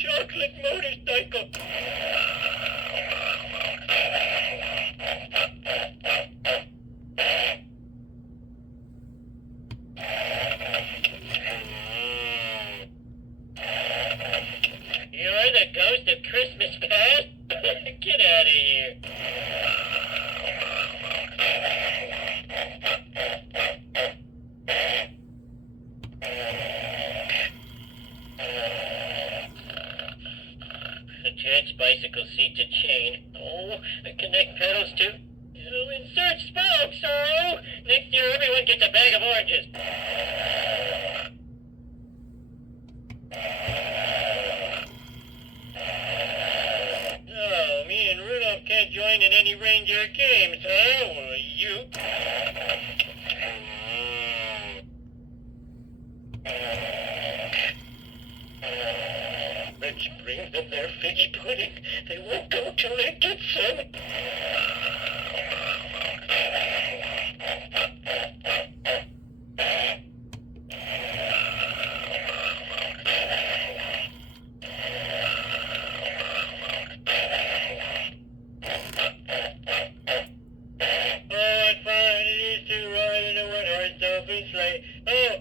chocolate motorcycle. You're the ghost of Christmas past? Get out of here. Attach bicycle seat to chain. Oh, connect pedals to... Oh, insert spokes. Oh, next year everyone gets a bag of oranges. Oh, me and Rudolph can't join in any reindeer games, huh? Well, you... Let's bring them their figgy pudding. They won't go till they get some. Oh, what fun it is to ride in a one-horse open sleigh. Oh,